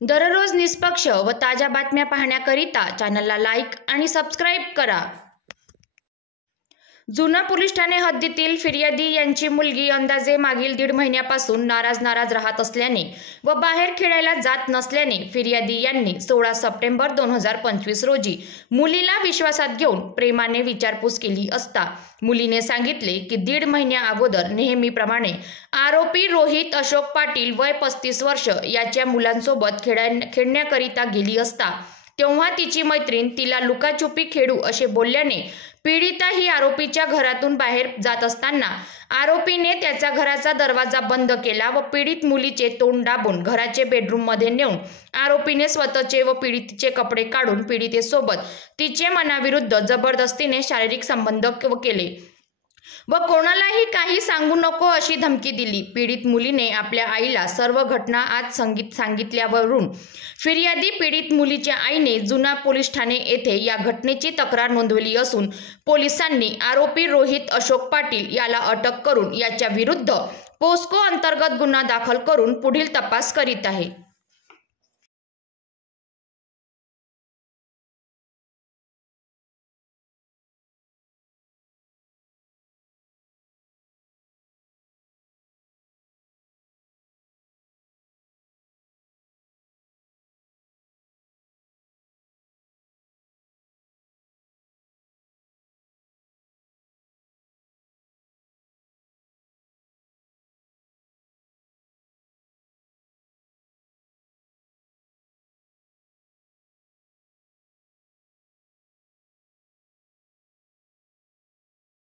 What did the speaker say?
दररोज निष्पक्ष व ताज्या बातम्या पाहण्याकरिता चॅनलला लाईक आणि सबस्क्राईब करा। जुना पोलीस ठाणे हद्दीतील फिर्यादी यांची मुलगी अंदाजे मागील 1.5 महिन्यापासून नाराज राहत असल्याने व बाहेर खेळायला जात नसल्याने फिर्यादी यांनी 16 सप्टेंबर 2025 रोजी मुलीला विश्वासात घेऊन प्रेमाने विचारपूस केली असता मुलीने सांगितले की 1.5 महिन्या अगोदर नेहमीप्रमाणे आरोपी रोहित अशोक पाटील वय 35 वर्ष याच्या मुलांसोबत खेळण्याकरिता गेली असता तेव्हा तिची मैत्रीण तिला लुकाछुपी खेळू असे बोलल्याने पीडिता ही आरोपीच्या घरातून बाहेर जात असताना आरोपीने त्याचा घराचा दरवाजा बंद केला व पीडित मुलीचे तोंड दाबून घराचे बेडरूममध्ये नेऊन आरोपीने स्वतःचे व पीडितेचे कपडे काढून पीडितेसोबत तिचे मनाविरुद्ध जबरदस्तीने शारीरिक संबंध केले व कोणालाही काही सांगू नको अशी धमकी दिली। पीडित मुलीने आपल्या आईला सर्व घटना आज सांगितल्यावरून फिर्यादी पीडित मुलीच्या आईने जुना पोलीस ठाणे येथे या घटनेची तक्रार नोंदवली असून पोलिसांनी आरोपी रोहित अशोक पाटील याला अटक करून याच्या विरुद्ध पोस्को अंतर्गत गुन्हा दाखल करून पुढील तपास करीत आहे।